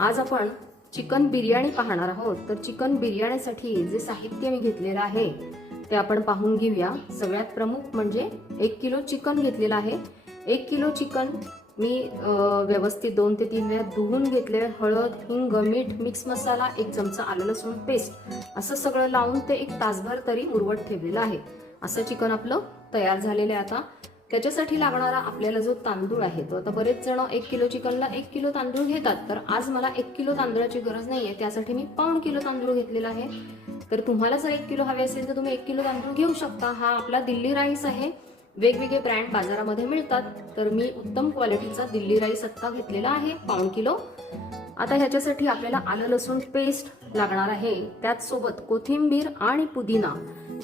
आज आपण चिकन बिर्याणी पाहणार आहोत। तर चिकन बिर्याणीसाठी जे साहित्य मी घेतलेलं आहे ते आपण पाहून घेऊया। सगळ्यात प्रमुख म्हणजे 1 किलो चिकन घेतलेलं आहे। 1 किलो चिकन मी व्यवस्थित 2 ते 3 वेळा धुवून घेतले। हळद, हिंग, मीठ, मिक्स मसाला, 1 चमचा आलं लसूण पेस्ट असं सगळं लावून ते 1 तासभर तरी मुरवत ठेवलेलं आहे। असं चिकन आपलं तयार झालेलं आहे। आता त्याच्यासाठी लागणारा आपल्याला जो तांदूळ आहे तो, आता बरेच जण 1 किलो चिकनला 1 किलो तांदूळ घेतात, तर आज मला 1 किलो तांदळाची गरज नाहीये, त्यासाठी मी पाऊण किलो तांदूळ घेतलेला आहे। तर तुम्हाला जर 1 किलो हवे असेल तर तुम्ही 1 किलो तांदूळ घेऊ शकता। हा आपला दिल्ली राईस आहे। वेगवेगळे ब्रँड बाजारामध्ये मिळतात, तर मी उत्तम क्वालिटीचा दिल्ली राईस आता घेतलेला आहे पाऊण किलो। आता ह्याच्यासाठी आपल्याला आलं लसूण पेस्ट लागणार आहे, त्याच सोबत कोथिंबीर आणि पुदिना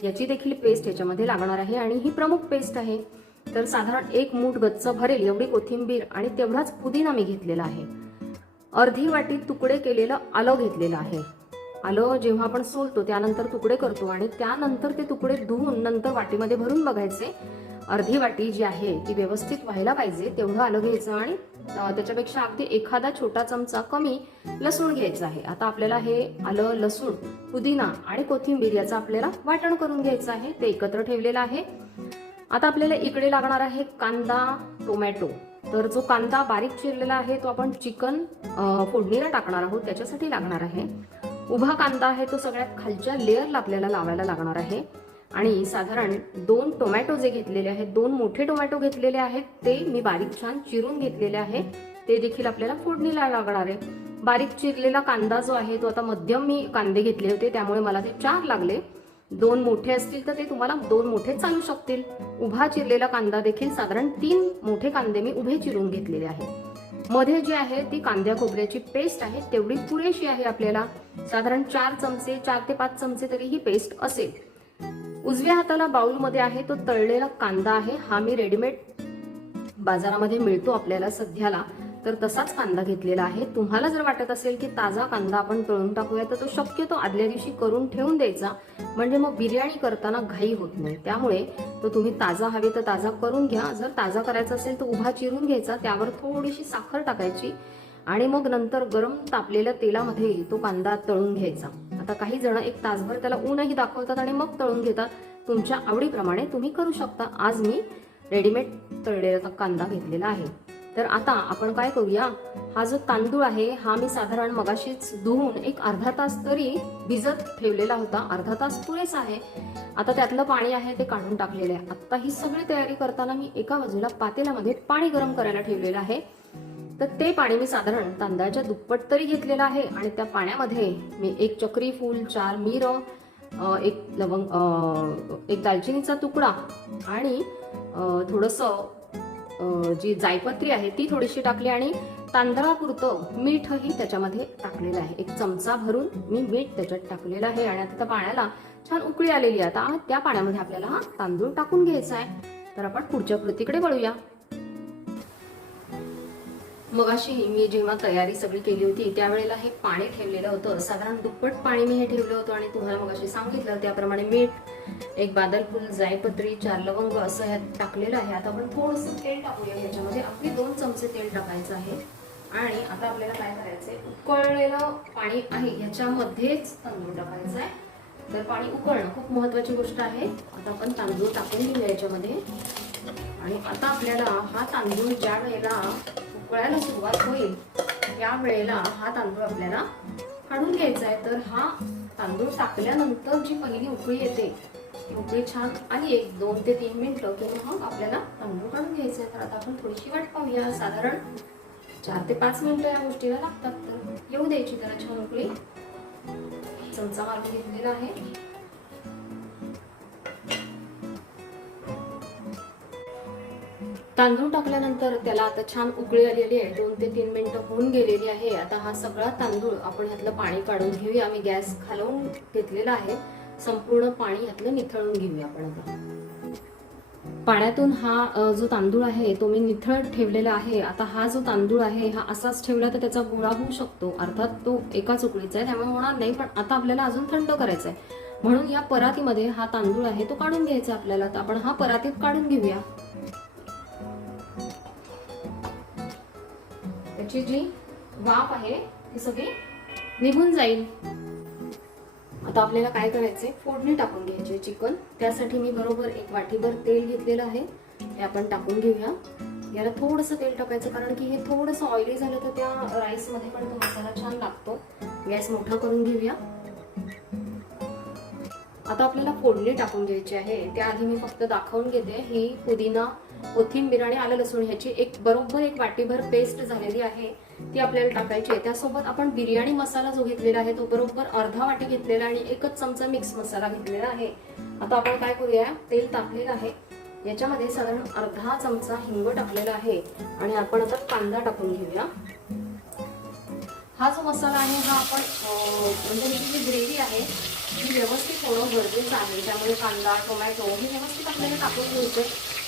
याची देखील पेस्ट याच्यामध्ये लागणार आहे, आणि ही प्रमुख पेस्ट आहे। तर साधारण 1 मूठ गच्च भरेल एवढी कोथिंबीर आणि तेवढाच पुदिना मी घेतलेला आहे। अर्धी वाटी तुकडे केलेलं आलं घेतलेलं आहे। आलं जेव्हा आपण सोलतो त्यानंतर तुकडे करतो आणि त्यानंतर ते तुकडे धुवून नंतर वाटीमध्ये भरून बघायचे। अर्धी वाटी जी आहे ती व्यवस्थित व्हायला पाहिजे तेवढं आलं घ्यायचं, आणि त्याच्यापेक्षा अगदी एखादा छोटा चमचा कमी लसूण घ्यायचं आहे। आता आपल्याला हे आलं, लसूण, पुदिना आणि कोथिंबीर याचं आपल्याला वाटण करून घ्यायचं आहे, ते एकत्र ठेवलेलं आहे। आता आपल्याला इकडे लागणार आहे कांदा, टोमॅटो। तर जो कांदा बारीक चिरलेला आहे तो आपण चिकन फोडणीला टाकणार आहोत, त्याच्यासाठी लागणार आहे। उभा कांदा आहे तो सगळ्यात खालच्या लेअरला आपल्याला लावायला लागणार आहे। आणि साधारण 2 टोमॅटो जे घेतलेले आहेत, 2 मोठे टोमॅटो घेतलेले आहेत, ते मी बारीक छान चिरून घेतलेले आहे, ते देखील आपल्याला फोडणीला लागणार आहे। बारीक चिरलेला कांदा जो आहे तो, आता मध्यम मी कांदे घेतले होते त्यामुळे मला ते 4 लागले। 2 मोठे असतील तर ते तुम्हाला 2 मोठे चालू शकतील। उभा चिरलेला कांदा देखील साधारण 3 मोठे कांदे मी उभे चिरून घेतलेले आहे। मध्ये जी आहे ती कांद्या खोबऱ्याची पेस्ट आहे, तेवढी पुरेशी आहे आपल्याला। साधारण 4 चमचे, 4 ते 5 चमचे तरी ही पेस्ट असेल। उजव्या हाताला बाउल मध्ये आहे तो तळलेला कांदा आहे, हा मी रेडीमेड बाजारामध्ये मिळतो आपल्याला सध्याला, तर तसाच कांदा घेतलेला आहे। तुम्हाला जर वाटत असेल की ताजा कांदा आपण तळून टाकूया तर तो शक्यतो आदल्या दिवशी करून ठेवून द्यायचा, म्हणजे मग बिर्याणी करताना घाई होत नाही। त्यामुळे तो तुम्ही ताजा हवे तर ताजा करून घ्या। जर ताजा करायचा असेल तर उभा चिरून घ्यायचा, त्यावर थोडीशी साखर टाकायची आणि मग नंतर गरम तापलेल्या तेलामध्ये तो कांदा तळून घ्यायचा। आता काही जण 1 तासभर त्याला ऊनही दाखवतात आणि मग तळून घेतात, तुमच्या आवडीप्रमाणे तुम्ही करू शकता। आज मी रेडीमेड तळलेला कांदा घेतलेला आहे। तर आता आपण काय करूया, हा जो तांदूळ आहे हा मी साधारण मगाशीच धुवून 1 अर्धा तास तरी भिजत ठेवलेला होता, अर्धा तास पुरेसा आहे। आता त्यातलं पाणी आहे ते काढून टाकलेलं आहे। आता ही सगळी तयारी करताना मी एका बाजूला पातेल्यामध्ये पाणी गरम करायला ठेवलेलं आहे, तर ते पाणी मी साधारण तांदळाच्या दुप्पट तरी घेतलेलं आहे। आणि त्या पाण्यामध्ये मी 1 चक्री फूल, 4 मिरं, 1 लवंग, 1 दालचिनीचा तुकडा आणि थोडंसं जी जायपत्री आहे ती थोडीशी टाकली, आणि तांदळापुरतं मीठही त्याच्यामध्ये टाकलेलं आहे। 1 चमचा भरून मी मीठ त्याच्यात टाकलेलं आहे। आणि आता त्या पाण्याला छान उकळी आलेली आहे। आता त्या पाण्यामध्ये आपल्याला हा तांदूळ टाकून घ्यायचा आहे। तर आपण पुढच्या कृतीकडे वळूया। मगाशी मी जेव्हा तयारी सगळी केली होती त्यावेळेला हे पाणी ठेवलेलं होतं, साधारण दुप्पट पाणी मी हे ठेवलं होतं, आणि तुम्हाला मगाशी सांगितलं त्याप्रमाणे मीठ, 1 बादलफूल, जायपत्री, 4 लवंग असं ह्यात टाकलेलं आहे। आता आपण थोडंसं तेल टाकूया ह्याच्यामध्ये, अगदी 2 चमचे तेल टाकायचं आहे। आणि आता आपल्याला काय करायचंय, उकळलेलं पाणी आहे ह्याच्यामध्येच तांदूळ टाकायचं आहे। तर पाणी उकळणं खूप महत्वाची गोष्ट आहे। आता आपण तांदूळ टाकून घेऊया याच्यामध्ये, आणि आता आपल्याला हा तांदूळ ज्या वेळेला उकळायला सुरुवात होईल त्या वेळेला हा तांदूळ आपल्याला काढून घ्यायचा आहे। तर हा तांदूळ टाकल्यानंतर जी पहिली उकळी येते, उकळी छान आली 2 ते 3 मिनिटं की मग आपल्याला तांदूळ काढून घ्यायचा आहे। तर आता आपण थोडीशी वाट पाहूया, साधारण 4 ते 5 मिनिटं या गोष्टीला लागतात। तर येऊ द्यायची त्याला छान उकळी। चमचा मारून घेतलेला आहे। तांदूळ टाकल्यानंतर त्याला आता छान उकळी आलेली आहे, 2 ते 3 मिनिटं होऊन गेलेली आहे। आता हा सगळा तांदूळ आपण ह्यातलं पाणी काढून घेऊया। मी गॅस खालवून घेतलेला आहे, संपूर्ण पाणी ह्यातलं निथळून घेऊया आपण। आता पाण्यातून हा जो तांदूळ आहे तो मी निथळत ठेवलेला आहे। आता हा जो तांदूळ आहे हा असाच ठेवला तर त्याचा गोळा होऊ शकतो, अर्थात तो एकाच उकळीचा आहे त्यामुळे होणार नाही, पण आता आपल्याला अजून थंड करायचा आहे, म्हणून या परातीमध्ये हा तांदूळ आहे तो काढून घ्यायचा आपल्याला। तर आपण हा परातीत काढून घेऊया। त्याची जी वाफ आहे ती सगळी निघून जाईल. आता आपल्याला काय करायचंय, फोडणी टाकून घ्यायची चिकन. त्यासाठी मी बरोबर 1 वाटीभर तेल घेतलेलं आहे, हे आपण टाकून घेऊया. याला थोडंसं तेल टाकायचं, कारण की हे थोडंसं ऑइली झालं तर त्या राईसमध्ये पण तो मसाला छान लागतो. गॅस मोठा करून घेऊया. आता आपल्याला फोडणी टाकून घ्यायची आहे. त्याआधी मी फक्त दाखवून घेते, ही पुदिना, कोथिंबीर आणि आलं लसूण ह्याची बरोबर 1 वाटीभर पेस्ट झालेली आहे, ती आपल्याला टाकायची आहे. त्यासोबत आपण बिर्याणी मसाला जो घेतलेला आहे तो बरोबर अर्धा वाटी घेतलेला आणि 1च चमचा मिक्स मसाला घेतलेला आहे. आता आपण काय करूया, तेल टाकलेलं आहे, याच्यामध्ये साधारण अर्धा चमचा हिंग टाकलेला आहे आणि आपण आता कांदा टाकून घेऊया. हा जो मसाला आहे हा आपण म्हणजे ही जी ग्रेव्ही आहे ही व्यवस्थित होणं गरजेचं आहे, त्यामुळे कांदा, टोमॅटो हे व्यवस्थित आपल्याला टाकून घ्यायचं.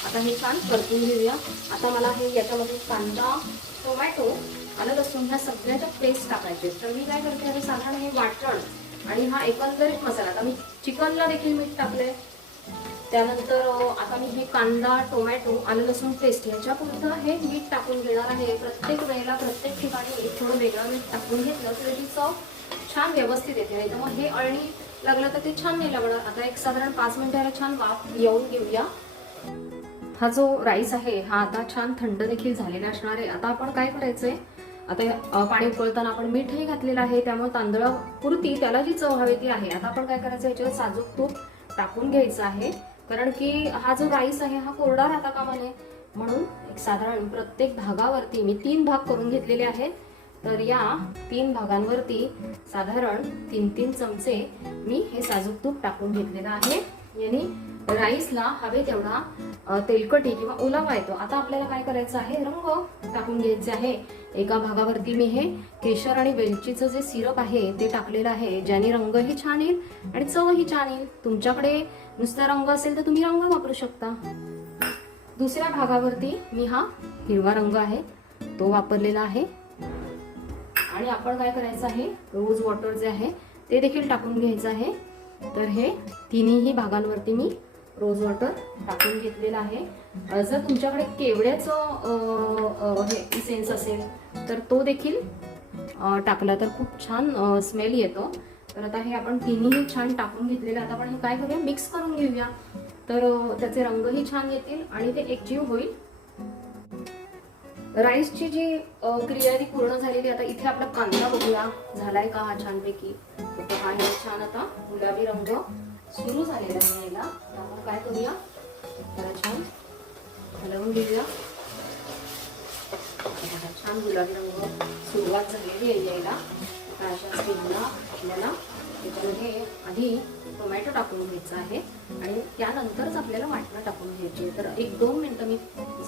आता हे छान परतून घेऊया. आता मला हे याच्यामध्ये कांदा, टोमॅटो, आलं लसूण ह्या सगळ्याच्या पेस्ट टाकायचे. तर मी काय करते, आता साधारण हे वाटण आणि हा एकंदरीत मसाला, आता मी चिकनला देखील मीठ टाकलंय. त्यानंतर आता मी हे कांदा, टोमॅटो, आलं लसूण पेस्ट ह्याच्यापुरतं हे मीठ टाकून घेणार आहे. प्रत्येक वेळेला प्रत्येक ठिकाणी थोडं वेगळं मीठ टाकून घेतलं तर ती चव छान व्यवस्थित येते, नाही तर मग हे अळणी लागलं तर ते छान नाही लागणार. आता एक साधारण 5 मिनिटाला छान वाफ येऊन घेऊया. हा जो राईस आहे हा आता छान थंड देखील झालेला असणार आहे. आता आपण काय करायचंय, आता पाणी उकळताना आपण मीठही घातलेलं आहे, त्यामुळे तांदळापुरती त्याला जी चव हवी ती आहे. आता आपण काय करायचं, याच्यावर साजूक तूप टाकून घ्यायचं आहे, कारण की हा जो राईस आहे हा कोरडा राहता कामा नये म्हणून. एक साधारण प्रत्येक भागावरती मी 3 भाग करून घेतलेले आहेत, तर या 3 भागांवरती साधारण 3-3 चमचे मी हे साजूक तूप टाकून घेतलेलं आहे. याने राईसला हवे तेवढा तेलकटी किंवा ओलावा येतो. आता आपल्याला काय करायचं आहे, रंग टाकून घ्यायचे आहे. एका भागावरती मी हे केशर आणि वेलचीचं जे सिरप आहे ते टाकलेलं आहे, ज्याने रंगही छान येईल आणि चवही छान येईल. तुमच्याकडे नुसता रंग असेल तर तुम्ही रंग वापरू शकता. दुसऱ्या भागावरती मी हा हिरवा रंग आहे तो वापरलेला आहे. आणि आपण काय करायचं आहे, रोज वॉटर जे आहे ते देखील टाकून घ्यायचं आहे. तर हे तिन्ही भागांवरती मी रोज वॉटर टाकून घेतलेलं आहे. जर तुमच्याकडे केवड्याचं हे इसेन्स असेल तर तो देखील टाकला तर खूप छान स्मेल येतो. तर आता हे आपण तिन्ही छान टाकून घेतलेलं. आता आपण हे काय करूया, मिक्स करून घेऊया, तर त्याचे रंगही छान येतील आणि ते एकजीव होईल. राईसची जी क्रिया ती पूर्ण झालेली. आता इथे आपला कांदा बघूया झालाय का हा छानपैकी. तर हा हे छान आता गुलाबी रंग सुरू झालेला आहे याला. आपण काय करूया, त्याला छान हलवून घेऊया. छान गुलाबी रंग सुरुवात झालेली आहे यायला. अशा स्टेजला आपल्याला त्याच्यामध्ये आधी टोमॅटो टाकून घ्यायचा आहे आणि त्यानंतरच आपल्याला वाटणं टाकून घ्यायची. तर 1-2 मिनिटं मी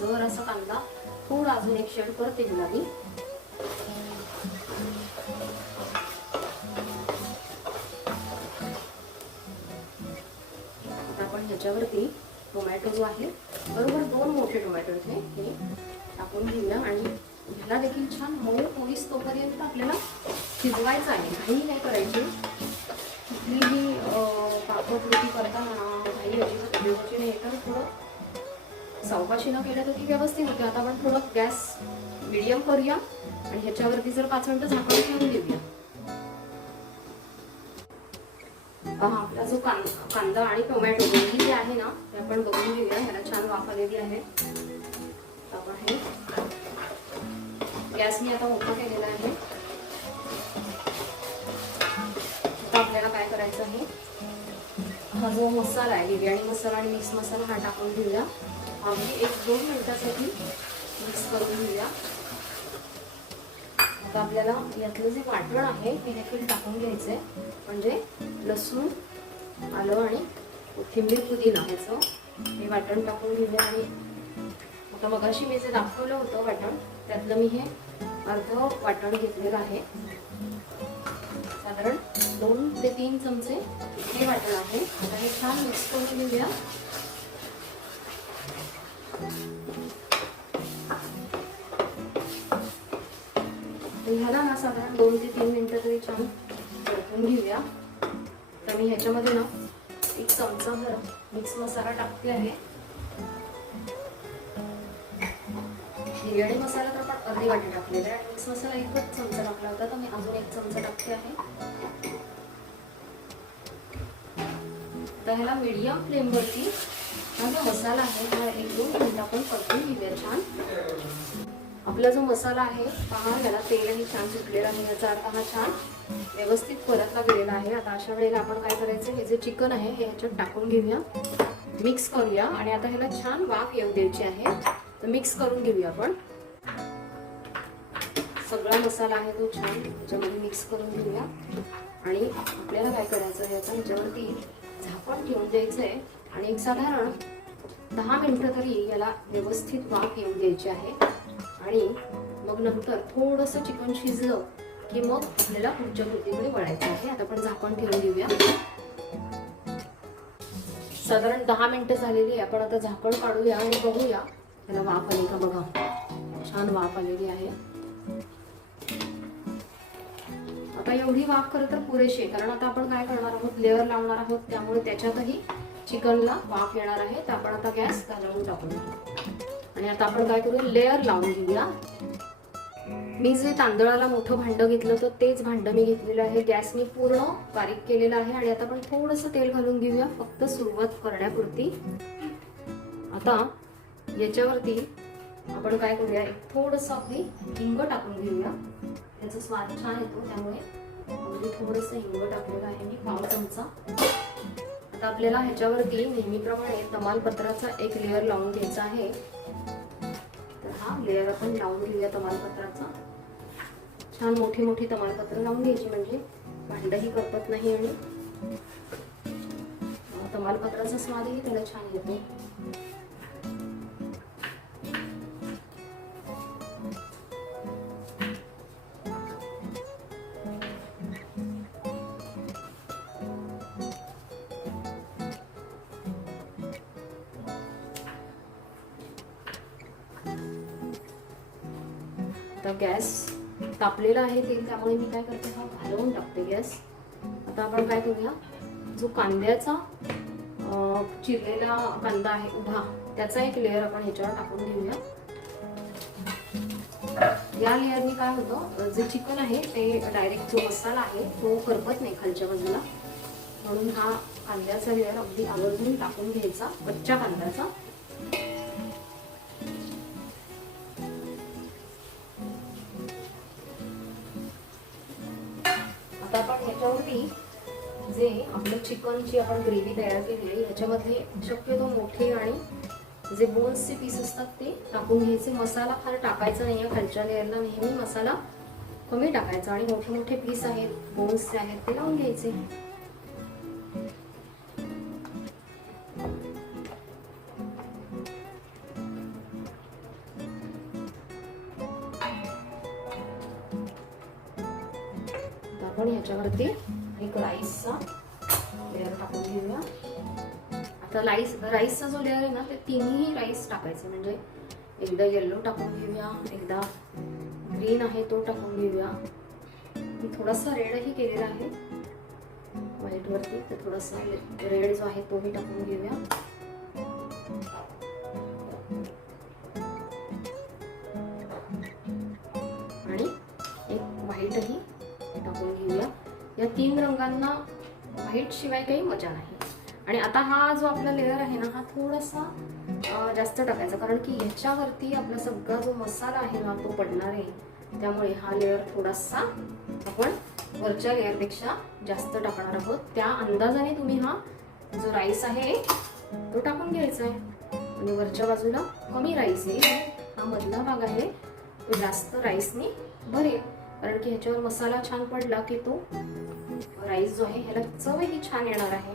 जर असा कांदा थोडा अजून एक शेड करते गुलाबी. आता आपण ह्याच्यावरती टोमॅटो जो आहे बरोबर 2 मोठे टोमॅटो हे टाकून घेऊया आणि ह्याला देखील छान मऊ होईस तोपर्यंत आपल्याला शिजवायचं आहे. घाई नाही करायची. कुठलीही पाककृती करताना घाई अजिबात उपयोगाची नाही, तर थोडं सावकाशी न केलं तर ती व्यवस्थित होते. आता आपण थोडं गॅस मीडियम करूया आणि ह्याच्यावरती जर 5 मिनिटं झाकण ठेवून देऊया. आपला जो कांदा आणि टोमॅटो दोन्ही जे आहे ना ते आपण बघून घेऊया. ह्याला छान वाफ आलेली आहे. आपण हे गॅस मी आता मोठा केलेला आहे. आता आपल्याला काय करायचं आहे, हा जो मसाला आहे बिर्याणी मसाला आणि मिक्स मसाला हा टाकून घेऊया. अगदी 1-2 मिनिटासाठी मिक्स करून घेऊया. आता आपल्याला यातलं जे वाटण आहे हे देखील टाकून घ्यायचंय, म्हणजे लसूण, आलं आणि कोथिंबीर, पुदिना ह्याचं हे वाटण टाकून घेऊया. आणि आता मगाशी मी जे दाखवलं होतं वाटण त्यातलं मी हे अर्ध वाटण घेतलेलं आहे. साधारण 2 ते 3 चमचे हे वाटण आहे. आता हे छान मिक्स करून घेऊया. ह्याला ना साधारण 2 ते 3 मिनिटं तरी छान परतून घेऊया. तर मी ह्याच्यामध्ये ना 1 चमचा भर मिक्स मसाला टाकते आहे. बिर्याणी मसाला तर आपण अर्धी वाटी टाकलेला आहे आणि मिक्स मसाला एकच चमचा टाकला होता, तर मी अजून 1 चमचा टाकते आहे. तर ह्याला मीडियम फ्लेमवरती हा जो मसाला आहे हा 1-2 मिनिट आपण परतून घेऊया छान. आपला जो मसाला आहे पहा, ह्याला तेलही छान सुटलेलं आहे, याचा अर्थ हा छान व्यवस्थित परतला गेलेला आहे. आता अशा वेळेला आपण काय करायचं, हे जे चिकन आहे हे ह्याच्यात टाकून घेऊया, मिक्स करूया आणि आता ह्याला छान वाफ येऊ द्यायची आहे. तर मिक्स करून घेऊया आपण. सगळा मसाला आहे तो छान ह्याच्यामध्ये मिक्स करून घेऊया आणि आपल्याला काय करायचं, ह्याच्यावरती झाकण ठेवून द्यायचं आहे आणि एक साधारण 10 मिनिटं तरी याला व्यवस्थित वाफ येऊ द्यायची आहे. आणि मग नंतर थोडंसं चिकन शिजलं की मग आपल्याला पुढच्या कृतीकडे वळायचं आहे. आता आपण झाकण ठेवून देऊया. साधारण 10 मिनिटं झालेली, आपण आता झाकण काढूया आणि बघूया त्याला वाफ आली का. बघा छान वाफ आलेली आहे. आता एवढी वाफ खरं तर पुरेशी आहे, कारण आता आपण काय करणार आहोत, लेअर लावणार आहोत, त्यामुळे त्याच्यातही चिकनला वाफ येणार आहे. तर आपण आता गॅस घालवून टाकूया आणि आता आपण काय करूया, लेअर लावून घेऊया. मी जे तांदळाला मोठं भांडं घेतलं होतं तेच भांडं मी घेतलेलं आहे. गॅस मी पूर्ण बारीक केलेला आहे आणि आता आपण थोडंसं तेल घालून घेऊया, फक्त सुरुवात करण्यापुरती. आता याच्यावरती आपण काय करूया, एक थोडंसं अगदी हिंग टाकून घेऊया, त्याचा स्वाद छान येतो, त्यामुळे अगदी थोडंसं हिंग टाकलेलं आहे मी, 1 चमचा. आता आपल्याला ह्याच्यावरती नेहमीप्रमाणे तमालपत्राचा एक लेअर लावून घ्यायचा आहे. तर हा लेअर आपण लावून घेऊया तमालपत्राचा. छान मोठी मोठी तमालपत्र लावून घ्यायची, म्हणजे भांडही करपत नाही आणि तमालपत्राचा स्वादही त्याला छान येतो. आता गॅस तापलेला आहे तेल, त्यामुळे मी काय करते, हा घालवून टाकते गॅस. आता आपण काय करूया, जो कांद्याचा चिरलेला कांदा आहे उभा, त्याचा एक लेअर आपण ह्याच्यावर टाकून घेऊया. या लेअरनी काय होतं, जे चिकन आहे ते डायरेक्ट जो मसाला आहे तो करपत नाही खालच्या बाजूला, म्हणून हा कांद्याचा लेअर अगदी आवर्जून टाकून घ्यायचा, कच्च्या कांद्याचा. आता आपण ह्याच्यावरती जे आपलं चिकनची आपण ग्रेव्ही तयार केली आहे ह्याच्यामध्ये शक्यतो मोठे आणि जे बोन्सचे पीस असतात ते टाकून घ्यायचे. मसाला फार टाकायचा नाही आहे खालच्या लेअरला, नेहमी मसाला कमी टाकायचा आणि मोठे मोठे पीस आहेत, बोन्सचे आहेत, ते लावून घ्यायचे. आपण ह्याच्यावरती एक राईसचा लेअर टाकून घेऊया. आता राईसचा जो लेअर आहे ना, ते तिन्ही राईस टाकायचे, म्हणजे एकदा येल्लो टाकून घेऊया, एकदा ग्रीन आहे तो टाकून घेऊया. मी थोडासा रेडही केलेला आहे व्हाईटवरती, तर थोडासा रेड जो आहे तोही टाकून घेऊया. आणि एक व्हाईटही टाकून घेऊया. या 3 रंगांना व्हाईट शिवाय काही मजा नाही. आणि आता हा जो आपला लेअर आहे ना, हा थोडासा जास्त टाकायचा, कारण की ह्याच्यावरती आपला सगळा जो मसाला आहे ना तो पडणार आहे, त्यामुळे हा लेअर थोडासा आपण वरच्या लेअरपेक्षा जास्त टाकणार आहोत. त्या अंदाजाने तुम्ही हा जो राईस आहे तो टाकून घ्यायचा आहे, म्हणजे वरच्या बाजूला कमी राईस आहे, हा मधला भाग आहे तो जास्त राईसने भरेल, कारण की ह्याच्यावर मसाला छान पडला की तो राईस जो आहे ह्याला चवही छान येणार आहे.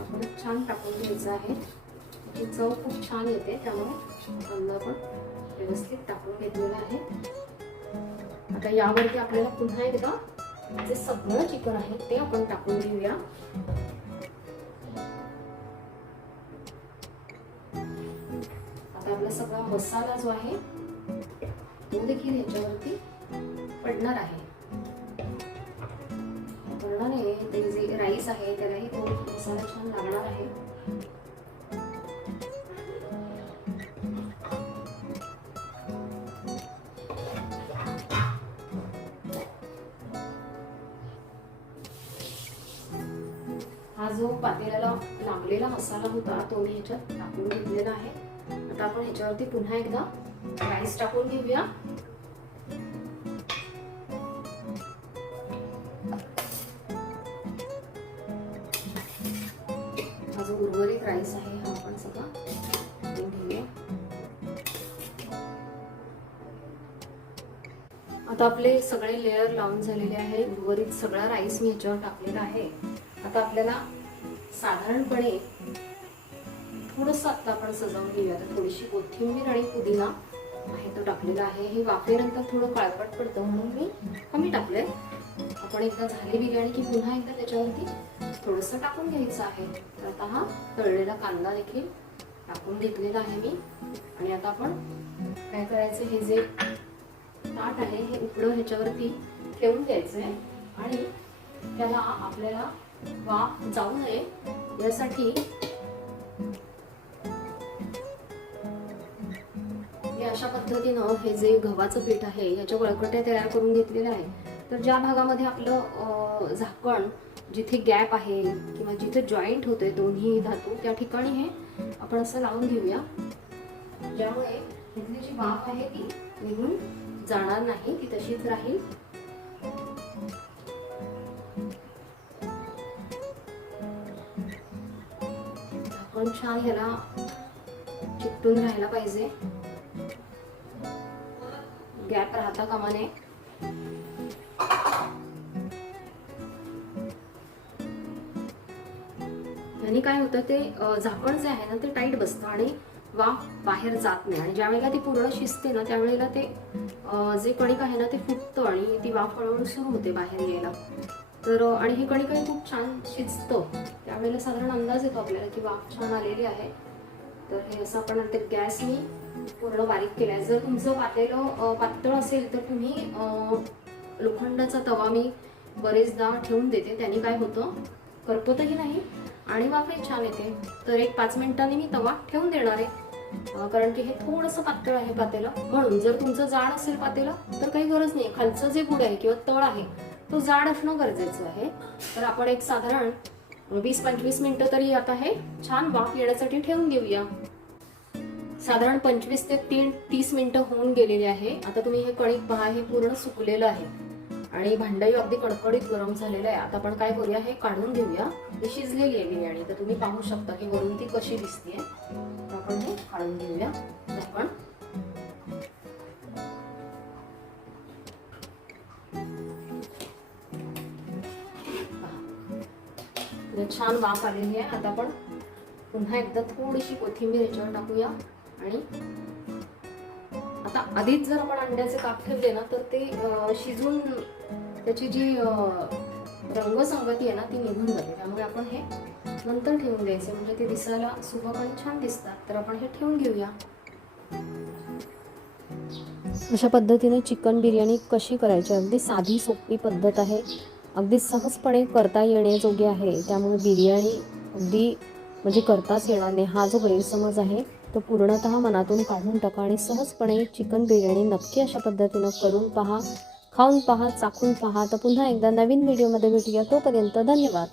आपण छान टाकून घ्यायचं आहे, त्याची चव खूप छान येते, त्यामुळे कांदा आपण व्यवस्थित टाकून घेतलेला आहे. आता यावरती आपल्याला पुन्हा एकदा जे सगळं चिकन आहे ते आपण टाकून घेऊया. आता आपला सगळा मसाला जो आहे तो देखील ह्याच्यावरती पडणार आहे. पडणारे ते जे राईस आहे त्यालाही तो मसाला छान लागणार आहे. हा जो पातेल्याला लागलेला मसाला होता तो मी ह्याच्यात टाकून घेतलेला आहे. आता आपण ह्याच्यावरती पुन्हा एकदा राईस टाकून घेऊया. हा जो उर्वरित राईस आहे हा आपण सगळा टाकून घेऊया. आता आपले सगळे लेयर लावून झालेले आहे. उर्वरित सगळा राईस मी ह्याच्यावर टाकलेला आहे. आता आपल्याला साधारणपणे थोडंसं आता आपण सजावून घेऊया. तर थोडीशी कोथिंबीर आणि पुदिना आहे तो टाकलेला आहे. हे वाफेनंतर थोडं काळपट पडतं म्हणून मी कमी टाकलंय. आपण एकदा झाली बिर्याणी की पुन्हा एकदा त्याच्यावरती थोडंसं टाकून घ्यायचं आहे. तर आता हा तळलेला कांदा देखील टाकून घेतलेला आहे मी. आणि आता आपण काय करायचं, हे जे ताट आहे हे उकडं ह्याच्यावरती ठेवून द्यायचं आहे. आणि त्याला आपल्याला वाफ जाऊ नये यासाठी अशा पद्धतीनं हे जे गव्हाचं पीठ आहे याच्या वळकट्या तयार करून घेतलेल्या आहे. तर ज्या भागामध्ये आपलं झाकण, जिथे गॅप आहे किंवा जिथे जॉईंट होते दोन्ही धातू, त्या ठिकाणी हे आपण असं लावून घेऊया. ज्यामुळे इथली जी वाफ आहे ती निघून जाणार नाही, ती तशीच राहील. झाकण छान ह्याला चिकटून राहायला पाहिजे, गॅप राहता कामा नये. आणि काय होतं, ते झाकण जे आहे ना ते टाईट बसतं आणि वाफ बाहेर जात नाही. आणि ज्या वेळेला ती पूर्ण शिजते ना त्यावेळेला ते जे कणिक आहे ना ते फुटतं आणि ती वाफ हळूहळू सुरू होते बाहेर यायला. तर आणि हे कणिक खूप छान शिजतं, त्यावेळेला साधारण अंदाज येतो आपल्याला की वाफ छान आलेली आहे. तर हे असं आपण ते गॅस मी पूर्ण बारीक केलाय. जर तुमचं पातेलं पातळ असेल तर तुम्ही लोखंडाचा तवा मी बरेचदा ठेवून देते, त्याने काय होतं करपतही नाही आणि वाफही छान येते. तर एक 5 मिनिटांनी मी तवा ठेवून देणार आहे, कारण की हे थोडंसं पातळ आहे पातेलं. म्हणून जर तुमचं जाड असेल पातेलं तर काही गरज नाही, खालचं जे बुड आहे किंवा तळ आहे तो जाड असणं गरजेचं आहे. तर आपण एक साधारण 20-25 मिनिटं तरी आता हे छान वाफ येण्यासाठी ठेवून देऊया. साधारण 25 ते 30 मिनिटं होऊन गेलेली आहे. आता तुम्ही हे कणिक पहा, हे पूर्ण सुकलेलं आहे आणि भांडही अगदी कडकडीत गरम झालेलं आहे. आता आपण काय करूया, हे काढून घेऊया. ही शिजलेली आहे बिर्याणी, तर तुम्ही पाहू शकता की वरून ती कशी दिसते. तर आपण हे काढून घेऊया झाकण. छान वाफ आलेली आहे. आता आपण पुन्हा एकदा थोडीशी कोथिंबीर याच्यावर टाकूया. आणि आता आधीच जर आपण अंड्याचे काप ठेवले ना तर ते शिजून त्याची जी रंगसंगती आहे ना ती निघून जाते. त्यामुळे आपण हे नंतर ठेवून द्यायचे, म्हणजे ते दिसायला सुबक आणि छान दिसतात. तर आपण हे ठेवून घेऊया. अशा पद्धतीने चिकन बिर्याणी कशी करायची, अगदी साधी सोपी पद्धत आहे, अगदी सहजपणे करता येण्याजोगी आहे. त्यामुळे बिर्याणी अगदी म्हणजे करताच येणार नाही, हा जो गैरसमज आहे तो पूर्णतः मनातून काढून टाका आणि सहजपणे चिकन बिर्याणी नक्की अशा पद्धतीनं करून पहा, खाऊन पहा, चाखून पहा. तर पुन्हा एकदा नवीन व्हिडिओमध्ये भेटूया. तोपर्यंत धन्यवाद.